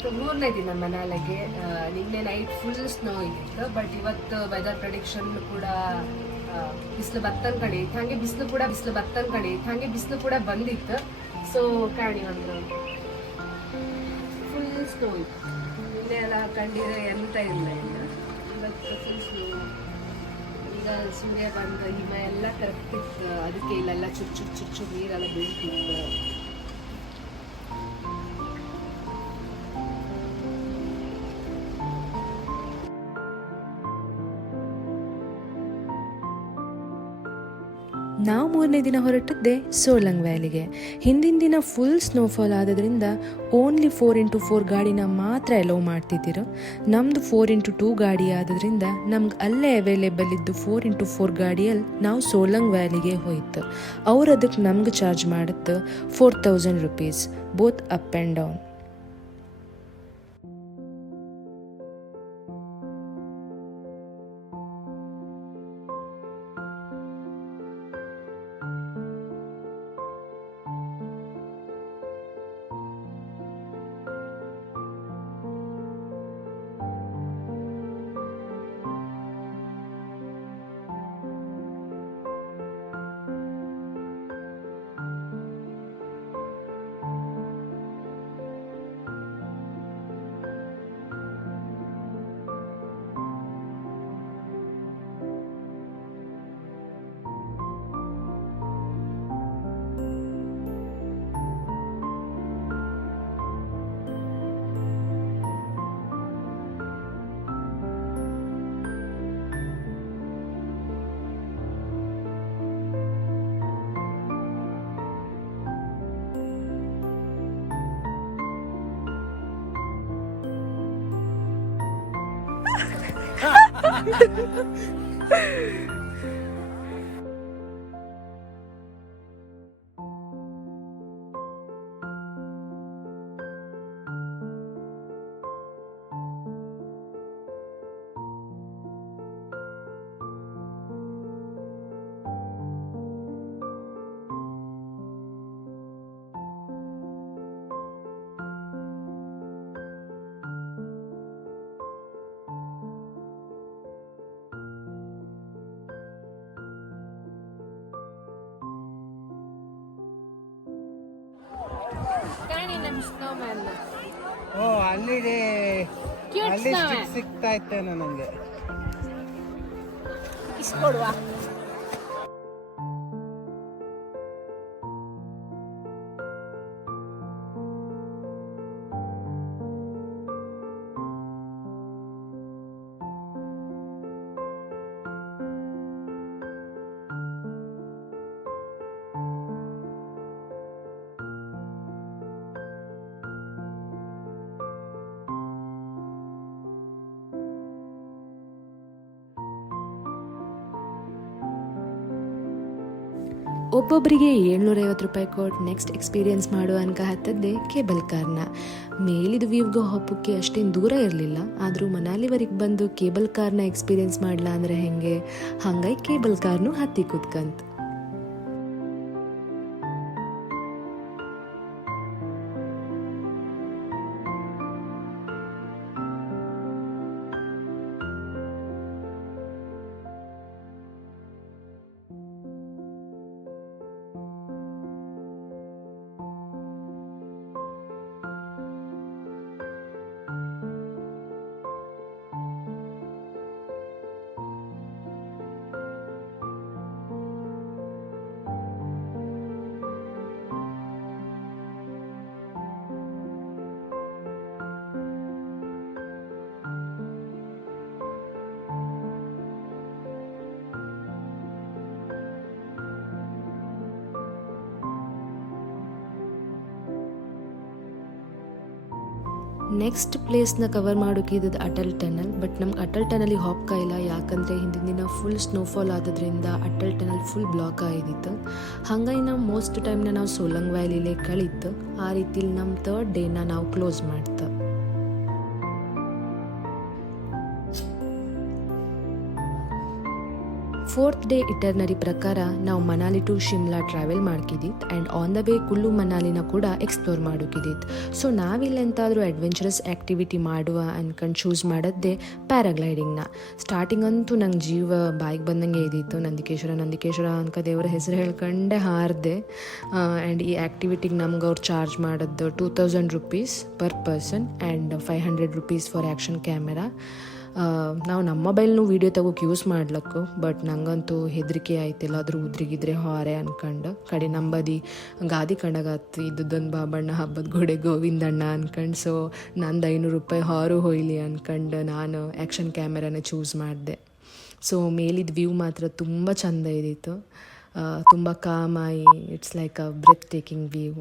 ಇವತ್ತು 3ನೇ ದಿನ ಮನಾಲಿಗೆ. ನಿನ್ನೆ ನೈಟ್ ಫುಲ್ ಸ್ನೋ ಇತ್ತು, ಬಟ್ ಇವತ್ತು ವೆದರ್ ಪ್ರೆಡಿಕ್ಷನ್ ಕೂಡ ಬಿಸಿಲು ಬತ್ತನ್ ಕಡೆ ಇತ್ತು, ಹಾಗೆ ಬಿಸಿಲು ಕೂಡ ಬಂದಿತ್ತು. ಸೊ ಕಾಣಿ ಒಂದು ಫುಲ್ ಸ್ನೋ ಇತ್ತು. ನಿನ್ನೆ ಎಲ್ಲ ಕಂಡಿದ್ರೆ ಎಂತ ಇಲ್ಲ ಇನ್ನು, ಇವತ್ತು ಫುಲ್ ಸ್ನೋ. ಈಗ ಸೂರ್ಯ ಬಂದು ಹಿಮ ಎಲ್ಲ ಕರಗ್ತಿತ್ತು, ಅದಕ್ಕೆ ಇಲ್ಲೆಲ್ಲ ಚುಚ್ಚು ನೀರೆಲ್ಲ ಬೀಳ್ತಿತ್ತು. ನಾವು 3ನೇ ದಿನ ಹೊರಟಿದ್ದೆ ಸೋಲಂಗ್ ವ್ಯಾಲಿಗೆ. ಹಿಂದಿನ ದಿನ ಫುಲ್ ಸ್ನೋಫಾಲ್ ಆಗೋದ್ರಿಂದ ಓನ್ಲಿ 4x4 ಗಾಡಿನ ಮಾತ್ರ ಅಲೋ ಮಾಡ್ತಿದ್ದಿರು. ನಮ್ಮದು 4x2 ಗಾಡಿ ಆಗೋದ್ರಿಂದ ನಮ್ಗೆ ಅಲ್ಲೇ ಅವೈಲೇಬಲ್ ಇದ್ದು 4x4 ಗಾಡಿಯಲ್ಲಿ ನಾವು ಸೋಲಂಗ್ ವ್ಯಾಲಿಗೆ ಹೋಯ್ತು. ಅವ್ರು ಅದಕ್ಕೆ ನಮ್ಗೆ ಚಾರ್ಜ್ ಮಾಡುತ್ತೆ 4000 rupees both up and down. ಓ ಅಲ್ಲಿ ಸಿಗ್ತಾ ಇತ್ತೇನೋ ನನಗೆ. ಇಸ್ಕೊಡುವ. ಒಬ್ಬೊಬ್ಬರಿಗೆ 750 ರೂಪಾಯಿ ಕೊಟ್ಟು ನೆಕ್ಸ್ಟ್ ಎಕ್ಸ್ಪೀರಿಯನ್ಸ್ ಮಾಡುವ ಅನ್ಕ ಹತ್ತದ್ದೇ ಕೇಬಲ್ ಕಾರ್ನ. ಮೇಲಿದು ವ್ಯೂವ್ಗೆ ಹೋಗೋಕ್ಕೆ ಅಷ್ಟೇನು ದೂರ ಇರಲಿಲ್ಲ, ಆದರೂ ಮನಾಲಿವರೆಗೆ ಬಂದು ಕೇಬಲ್ ಕಾರ್ನ ಎಕ್ಸ್ಪೀರಿಯನ್ಸ್ ಮಾಡಲ್ಲ ಅಂದರೆ ಹೆಂಗೆ, ಹಾಗಾಗಿ ಕೇಬಲ್ ಕಾರ್ನು ಹತ್ತಿ ಕೂತ್ಕಂತ. ನೆಕ್ಸ್ಟ್ ಪ್ಲೇಸ್ನ ಕವರ್ ಮಾಡೋಕೆ ಇದ್ದದ್ದು ಅಟಲ್ ಟನಲ್. ಬಟ್ ನಮ್ಗೆ ಅಟಲ್ ಟನಲಿಗೆ ಹೋಗ್ತಾ ಇಲ್ಲ, ಯಾಕಂದರೆ ಹಿಂದಿನ ದಿನ ಫುಲ್ ಸ್ನೋಫಾಲ್ ಆಗೋದ್ರಿಂದ ಅಟಲ್ ಟನಲ್ ಫುಲ್ ಬ್ಲಾಕ್ ಆಗಿದ್ದಿತ್ತು. ಹಾಗಾಗಿ ನಾವು ಮೋಸ್ಟ್ ಟೈಮ್ನ ನಾವು ಸೋಲಂಗ್ ವ್ಯಾಲಿಲೇ ಕಳೀತು. ಆ ರೀತಿಲಿ ನಮ್ಮ 3rd ಡೇನ ನಾವು ಕ್ಲೋಸ್ ಮಾಡ್ತು. 4th ಡೇ ಇಟರ್ನರಿ ಪ್ರಕಾರ ನಾವು ಮನಾಲಿ ಟು ಶಿಮ್ಲಾ ಟ್ರಾವೆಲ್ ಮಾಡ್ಕಿದ್ದಿತ್ತು and on the way Kullu ಮನಾಲಿನ ಕೂಡ ಎಕ್ಸ್ಪ್ಲೋರ್ ಮಾಡೋಕಿದ್ದಿತ್ತು. ಸೊ ನಾವಿಲ್ಲೆಂತಾದರೂ ಅಡ್ವೆಂಚರಸ್ ಆ್ಯಕ್ಟಿವಿಟಿ ಮಾಡುವ ಅನ್ಕೊಂಡು ಚೂಸ್ ಮಾಡೋದೇ ಪ್ಯಾರಾಗ್ಲೈಡಿಂಗ್ನ. ಸ್ಟಾರ್ಟಿಂಗ್ ಅಂತೂ ನಂಗೆ ಜೀವ ಬಾಯಿಗೆ ಬಂದಂಗೆ ಇದ್ದಿತ್ತು. ನಂದಿಕೇಶ್ವರ ಅನ್ಕ ದೇವರ ಹೆಸರು ಹೇಳ್ಕೊಂಡೆ ಹಾರಿದೆ. ಆ್ಯಂಡ್ ಈ ಆ್ಯಕ್ಟಿವಿಟಿಗೆ ನಮ್ಗೆ ಅವ್ರು ಚಾರ್ಜ್ ಮಾಡೋದು 2000 rupees per person and 500 rupees for action camera. ನಾವು ನಮ್ಮ ಮೊಬೈಲ್ನು ವೀಡಿಯೋ ತಗೋಕೆ ಯೂಸ್ ಮಾಡ್ಲಕ್ಕು, ಬಟ್ ನಂಗಂತೂ ಹೆದರಿಕೆ ಆಯ್ತಿಲ್ಲ ಅದ್ರ ಉದ್ರಿಗಿದ್ರೆ ಹಾರೆ ಅನ್ಕೊಂಡು ಕಡೆ ನಂಬದಿ ಗಾದಿ ಕಂಡಾಗತ್ತು ಇದ್ದೊಂದು ಬಾಬಣ್ಣ ಹಬ್ಬದ ಗೋಡೆ ಗೋವಿಂದಣ್ಣ ಅನ್ಕೊಂಡು. ಸೊ ನಂದು 500 ರೂಪಾಯಿ ಹಾರು ಹೊಯ್ಲಿ ಅನ್ಕೊಂಡು ನಾನು ಆ್ಯಕ್ಷನ್ ಕ್ಯಾಮೆರಾನ ಚೂಸ್ ಮಾಡಿದೆ. ಸೊ ಮೇಲಿದ ವ್ಯೂ ಮಾತ್ರ ತುಂಬ ಚೆಂದ ಇದ್ದಿತ್ತು, ತುಂಬ ಕಾಮಾಯಿ. It's like a breathtaking view.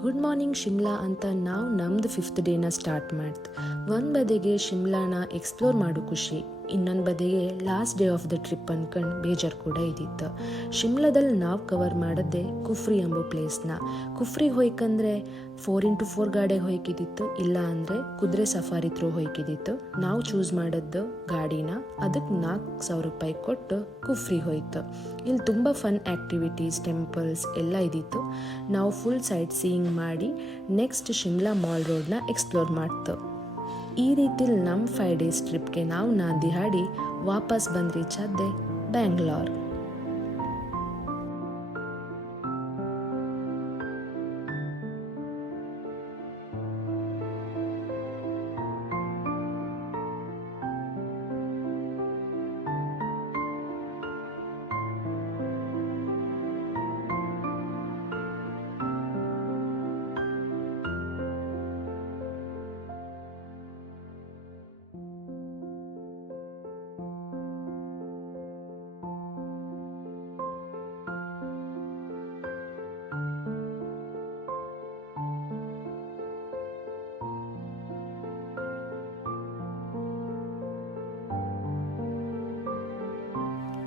Good morning Shimla ಅಂತ ನಾವು ನಮ್ದು 5th ಡೇನ ಸ್ಟಾರ್ಟ್ ಮಾಡ್ತು. ಒಂದು ಬದಿಗೆ ಶಿಮ್ಲಾನ ಎಕ್ಸ್ಪ್ಲೋರ್ ಮಾಡೋ ಖುಷಿ, ಇನ್ನೊಂದು ಬದಿಗೆ last day of the trip ಅನ್ಕೊಂಡು ಬೇಜಾರು ಕೂಡ ಇದ್ದಿತ್ತು. ಶಿಮ್ಲಾದಲ್ಲಿ ನಾವು ಕವರ್ ಮಾಡಿದ್ದೆ ಕುಫ್ರಿ ಎಂಬೋ ಪ್ಲೇಸ್ನ. ಕುಫ್ರಿಗೆ ಹೋಯ್ಕಂದ್ರೆ 4x4 ಗಾಡಿಗೆ ಹೋಯ್ಕಿದ್ದಿತ್ತು, ಇಲ್ಲ ಅಂದರೆ ಕುದುರೆ ಸಫಾರಿ ಥ್ರೂ ಹೋಯ್ಕಿದ್ದಿತ್ತು. ನಾವು ಚೂಸ್ ಮಾಡಿದ್ದು ಗಾಡಿನ, ಅದಕ್ಕೆ 4000 ರೂಪಾಯಿ ಕೊಟ್ಟು ಕುಫ್ರಿ ಹೋಯ್ತು. ಇಲ್ಲಿ ತುಂಬ ಫನ್ ಆ್ಯಕ್ಟಿವಿಟೀಸ್, ಟೆಂಪಲ್ಸ್ ಎಲ್ಲ ಇದ್ದಿತ್ತು. ನಾವು ಫುಲ್ ಸೈಟ್ ಸೀಯಿಂಗ್ ಮಾಡಿ ನೆಕ್ಸ್ಟ್ ಶಿಮ್ಲಾ ಮಾಲ್ ರೋಡ್ನ ಎಕ್ಸ್ಪ್ಲೋರ್ ಮಾಡ್ತು. ಈ ರೀತಿಲಿ ನಮ್ಮ 5 days ಟ್ರಿಪ್ಗೆ ನಾವು ನಾಂದಿ ಹಾಡಿ ವಾಪಸ್ ಬಂದು ರೀಚ್ ಆದೆ ಬ್ಯಾಂಗ್ಳೂರ್.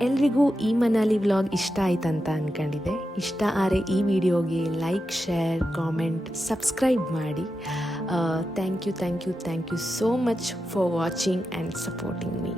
ಎಲ್ರಿಗೂ ಈ ಮನಾಲಿ ವ್ಲಾಗ್ ಇಷ್ಟ ಆಯ್ತಂತ ಅಂದ್ಕೊಂಡಿದ್ದೆ. ಇಷ್ಟ ಆದರೆ ಈ ವಿಡಿಯೋಗೆ ಲೈಕ್, ಶೇರ್, ಕಾಮೆಂಟ್, ಸಬ್ಸ್ಕ್ರೈಬ್ ಮಾಡಿ. Thank you so much for watching and supporting me.